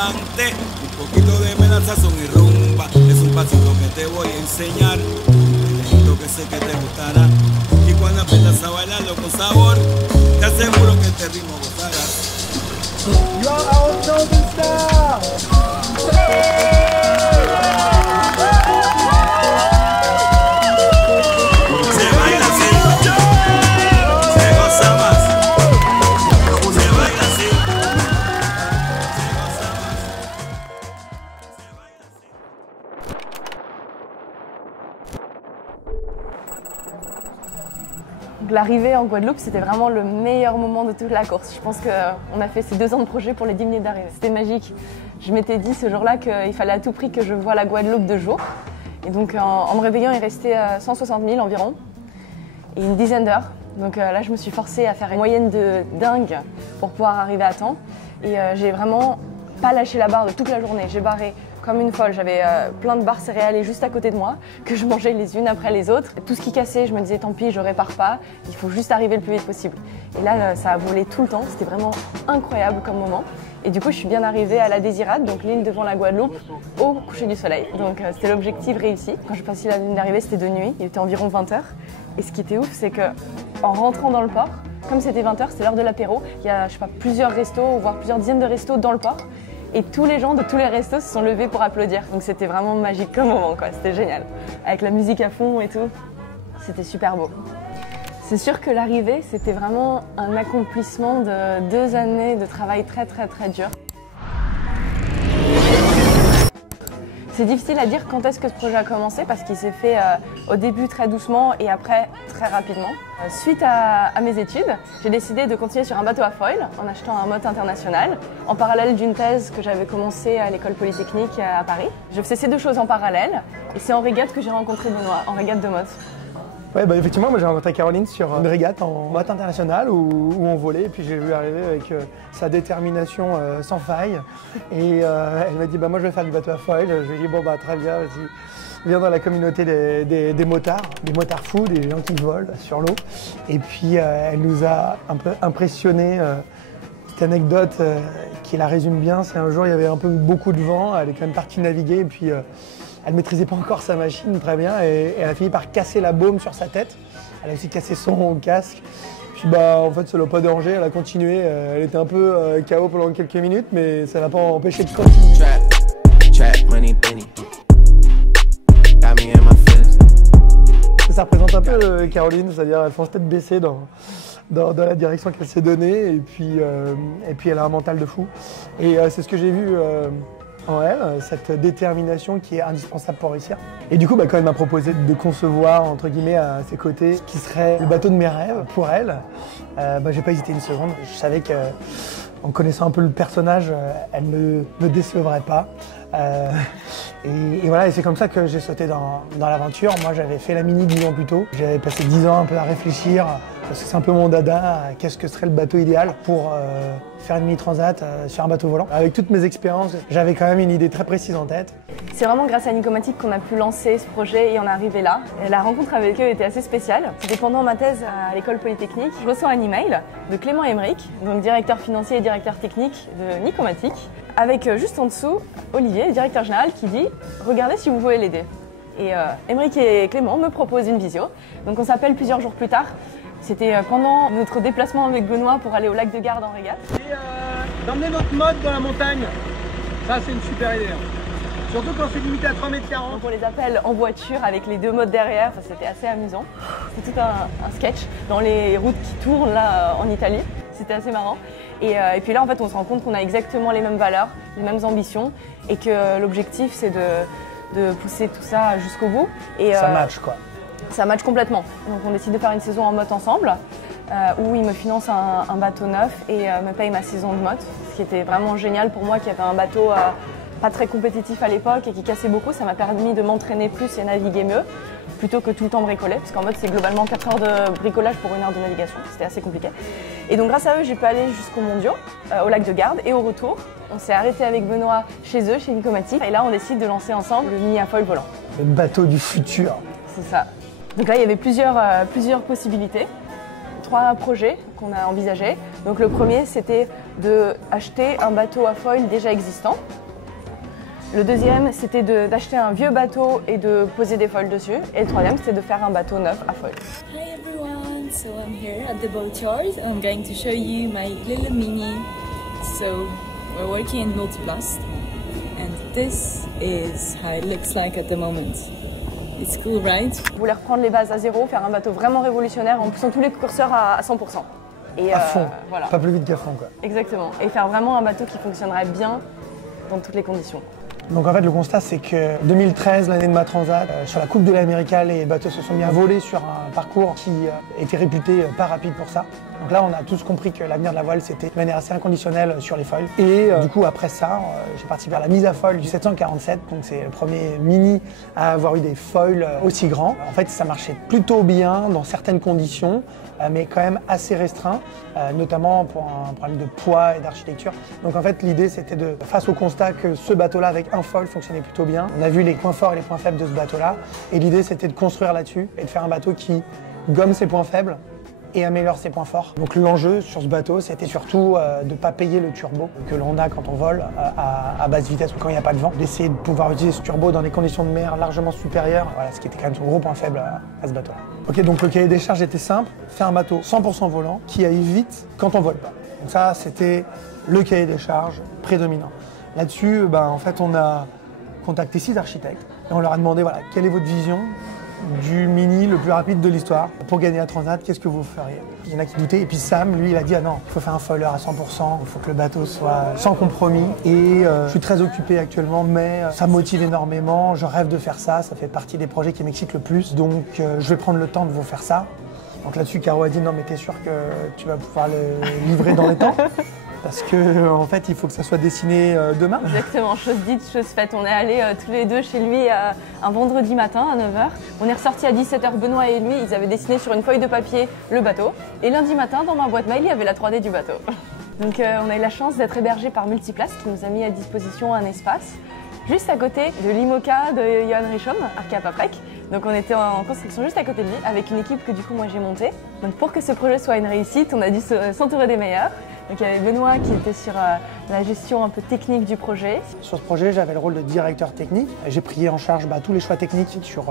adelante. Un poquito de melaza, son y rumba. Es un pasito que te voy a enseñar. Un que sé que te gustará. Y cuando aprendas a bailarlo con sabor, te aseguro que este ritmo gozarás. Yo our golden star! Se baila así, se goza más. Se baila así, se goza más. Se baila así. L'arrivée en Guadeloupe, c'était vraiment le meilleur moment de toute la course. Je pense qu'on a fait ces 2 ans de projet pour les 10 minutes d'arrivée. C'était magique. Je m'étais dit ce jour-là qu'il fallait à tout prix que je voie la Guadeloupe de jour. Et donc en me réveillant, il restait 160 000 environ, et une dizaine d'heures. Donc là, je me suis forcée à faire une moyenne de dingue pour pouvoir arriver à temps. Et j'ai vraiment pas lâché la barre de toute la journée. J'ai barré comme une folle. J'avais plein de barres céréales juste à côté de moi, que je mangeais les unes après les autres. Tout ce qui cassait, je me disais tant pis, je répare pas, il faut juste arriver le plus vite possible. Et là, ça a volé tout le temps, c'était vraiment incroyable comme moment. Et du coup, je suis bien arrivée à la Désirade, donc l'île devant la Guadeloupe, au coucher du soleil. Donc c'était l'objectif réussi. Quand j'ai passé la ligne d'arrivée, c'était de nuit, il était environ 20 h. Et ce qui était ouf, c'est qu'en rentrant dans le port, comme c'était 20 h, c'est l'heure de l'apéro, il y a, je sais pas, plusieurs restos, voire plusieurs dizaines de restos dans le port. Et tous les gens de tous les restos se sont levés pour applaudir. Donc c'était vraiment magique comme moment, quoi. C'était génial. Avec la musique à fond et tout, c'était super beau. C'est sûr que l'arrivée, c'était vraiment un accomplissement de 2 années de travail très dur. C'est difficile à dire quand est-ce que ce projet a commencé parce qu'il s'est fait au début très doucement et après très rapidement. Suite à mes études, j'ai décidé de continuer sur un bateau à foil en achetant un motte international en parallèle d'une thèse que j'avais commencée à l'école polytechnique à Paris. Je faisais ces 2 choses en parallèle et c'est en régate que j'ai rencontré Benoît, en régate de motte. Ouais, bah effectivement, moi j'ai rencontré Caroline sur une régate en motte internationale où on volait et puis j'ai vu arriver avec sa détermination sans faille et elle m'a dit bah moi je vais faire du bateau à foil. Je lui ai dit bon bah très bien, vas-y, viens dans la communauté des motards fous, des gens qui volent sur l'eau. Et puis elle nous a un peu impressionnés. Petite anecdote qui la résume bien, c'est un jour il y avait un peu beaucoup de vent, elle est quand même partie naviguer et puis elle ne maîtrisait pas encore sa machine très bien et elle a fini par casser la baume sur sa tête. Elle a aussi cassé son casque. Puis bah en fait ça l'a pas dérangé, elle a continué. Elle était un peu KO pendant quelques minutes mais ça l'a pas empêché de continuer. Ça représente un peu Caroline, c'est-à-dire elle fonce tête baissée dans la direction qu'elle s'est donnée et puis elle a un mental de fou. Et c'est ce que j'ai vu en elle, cette détermination qui est indispensable pour réussir. Et du coup, quand elle m'a proposé de concevoir, entre guillemets, à ses côtés, ce qui serait le bateau de mes rêves pour elle, j'ai pas hésité une seconde. Je savais qu'en connaissant un peu le personnage, elle ne me décevrait pas. Et voilà, et c'est comme ça que j'ai sauté dans l'aventure. Moi, j'avais fait la Mini 10 ans plus tôt. J'avais passé 10 ans un peu à réfléchir, parce que c'est un peu mon dada, qu'est-ce que serait le bateau idéal pour faire une Mini Transat sur un bateau volant. Avec toutes mes expériences, j'avais quand même une idée très précise en tête. C'est vraiment grâce à Nicomatic qu'on a pu lancer ce projet et en arriver là. Et la rencontre avec eux était assez spéciale. C'était pendant ma thèse à l'école polytechnique. Je reçois un email de Clément Emmerich, donc directeur financier et directeur technique de Nicomatic, avec juste en dessous Olivier, le directeur général, qui dit « Regardez si vous pouvez l'aider ». Et Emmerich et Clément me proposent une visio. Donc on s'appelle plusieurs jours plus tard. C'était pendant notre déplacement avec Benoît pour aller au lac de Garde en régate. Et d'emmener notre motte dans la montagne, ça c'est une super idée. Surtout quand c'est limité à 3,40 m. Donc on les appelle en voiture avec les 2 mottes derrière, c'était assez amusant. C'était tout un sketch dans les routes qui tournent là en Italie. C'était assez marrant. Et puis là en fait on se rend compte qu'on a exactement les mêmes valeurs, les mêmes ambitions et que l'objectif c'est de pousser tout ça jusqu'au bout. Et, ça match quoi. Ça match complètement. Donc on décide de faire une saison en motte ensemble, où il me finance un bateau neuf et me paye ma saison de motte, ce qui était vraiment génial pour moi qui avait un bateau pas très compétitif à l'époque et qui cassait beaucoup. Ça m'a permis de m'entraîner plus et naviguer mieux, plutôt que tout le temps bricoler, parce qu'en mode c'est globalement 4 heures de bricolage pour 1 heure de navigation, c'était assez compliqué. Et donc grâce à eux, j'ai pu aller jusqu'aux mondiaux, au lac de Garde, et au retour, on s'est arrêté avec Benoît chez eux, chez Nicomatic, et là on décide de lancer ensemble le mini à foil volant. Le bateau du futur. C'est ça. Donc là il y avait plusieurs possibilités. 3 projets qu'on a envisagés. Donc le premier, c'était d'acheter un bateau à foil déjà existant. Le deuxième, c'était d'acheter un vieux bateau et de poser des foils dessus. Et le troisième, c'était de faire un bateau neuf à foil. Hi everyone, so I'm here at the boat yard and I'm going to show you my little mini. So we're working in Multiplast and this is how it looks like at the moment. It's cool, right? Je voulais reprendre les bases à zéro, faire un bateau vraiment révolutionnaire en poussant tous les curseurs à 100%. Et À fond, voilà. pas plus vite qu'à fond quoi. Exactement. Et faire vraiment un bateau qui fonctionnerait bien dans toutes les conditions. Donc en fait le constat c'est que 2013, l'année de ma transat, sur la Coupe de l'Amérique, les bateaux se sont mis à voler sur un parcours qui était réputé pas rapide pour ça. Donc là on a tous compris que l'avenir de la voile c'était de manière assez inconditionnelle sur les foils. Et du coup après ça, j'ai participé à la mise à foil du 747, donc c'est le premier mini à avoir eu des foils aussi grands. En fait ça marchait plutôt bien dans certaines conditions, mais quand même assez restreint, notamment pour un problème de poids et d'architecture. Donc en fait l'idée c'était de, face au constat que ce bateau-là avec un foil fonctionnait plutôt bien, on a vu les points forts et les points faibles de ce bateau-là, et l'idée c'était de construire là-dessus et de faire un bateau qui gomme ses points faibles et améliore ses points forts. Donc l'enjeu sur ce bateau c'était surtout de ne pas payer le turbo que l'on a quand on vole à basse vitesse ou quand il n'y a pas de vent, d'essayer de pouvoir utiliser ce turbo dans des conditions de mer largement supérieures, voilà, ce qui était quand même son gros point faible à ce bateau-là. Ok, donc le cahier des charges était simple, faire un bateau 100% volant qui aille vite quand on vole pas. Donc ça c'était le cahier des charges prédominant. Là-dessus, en fait, on a contacté 6 architectes et on leur a demandé voilà, quelle est votre vision du mini le plus rapide de l'histoire pour gagner la transat, qu'est-ce que vous feriez? Il y en a qui doutaient et puis Sam, lui, il a dit ah non, il faut faire un foiler à 100%, il faut que le bateau soit sans compromis et je suis très occupé actuellement mais ça me motive énormément, je rêve de faire ça, ça fait partie des projets qui m'excitent le plus donc je vais prendre le temps de vous faire ça. Donc là-dessus, Caro a dit non mais t'es sûr que tu vas pouvoir le livrer dans les temps? Parce que en fait, il faut que ça soit dessiné demain. Exactement, chose dite, chose faite. On est allés tous les deux chez lui un vendredi matin à 9h. On est ressortis à 17h, Benoît et lui, ils avaient dessiné sur une feuille de papier le bateau. Et lundi matin, dans ma boîte mail, il y avait la 3D du bateau. Donc on a eu la chance d'être hébergés par Multiplast qui nous a mis à disposition un espace juste à côté de l'IMOCA de Johan Richom, Arca Paprec. Donc on était en construction juste à côté de lui avec une équipe que du coup moi j'ai montée. Donc pour que ce projet soit une réussite, on a dû s'entourer des meilleurs. Donc il y avait Benoît qui était sur la gestion un peu technique du projet. Sur ce projet, j'avais le rôle de directeur technique. J'ai pris en charge tous les choix techniques sur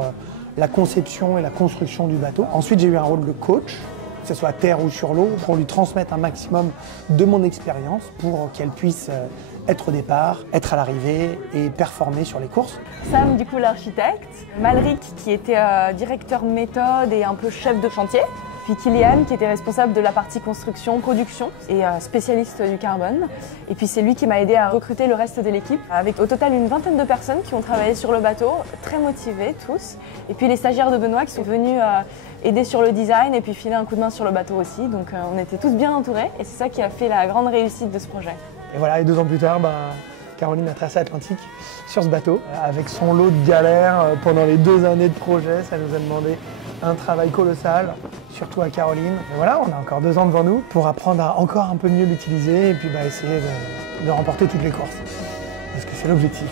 la conception et la construction du bateau. Ensuite, j'ai eu un rôle de coach, que ce soit à terre ou sur l'eau, pour lui transmettre un maximum de mon expérience pour qu'elle puisse être au départ, être à l'arrivée et performer sur les courses. Sam, du coup, l'architecte. Malric, qui était directeur méthode et un peu chef de chantier. Puis Kylian, qui était responsable de la partie construction, production et spécialiste du carbone. Et puis c'est lui qui m'a aidé à recruter le reste de l'équipe, avec au total une vingtaine de personnes qui ont travaillé sur le bateau, très motivés tous. Et puis les stagiaires de Benoît qui sont venus aider sur le design et puis filer un coup de main sur le bateau aussi. Donc on était tous bien entourés et c'est ça qui a fait la grande réussite de ce projet. Et voilà, et 2 ans plus tard, Caroline a traversé l'Atlantique sur ce bateau, avec son lot de galères pendant les 2 années de projet. Ça nous a demandé un travail colossal, surtout à Caroline. Et voilà, on a encore 2 ans devant nous pour apprendre à encore un peu mieux l'utiliser et puis essayer de remporter toutes les courses. Parce que c'est l'objectif.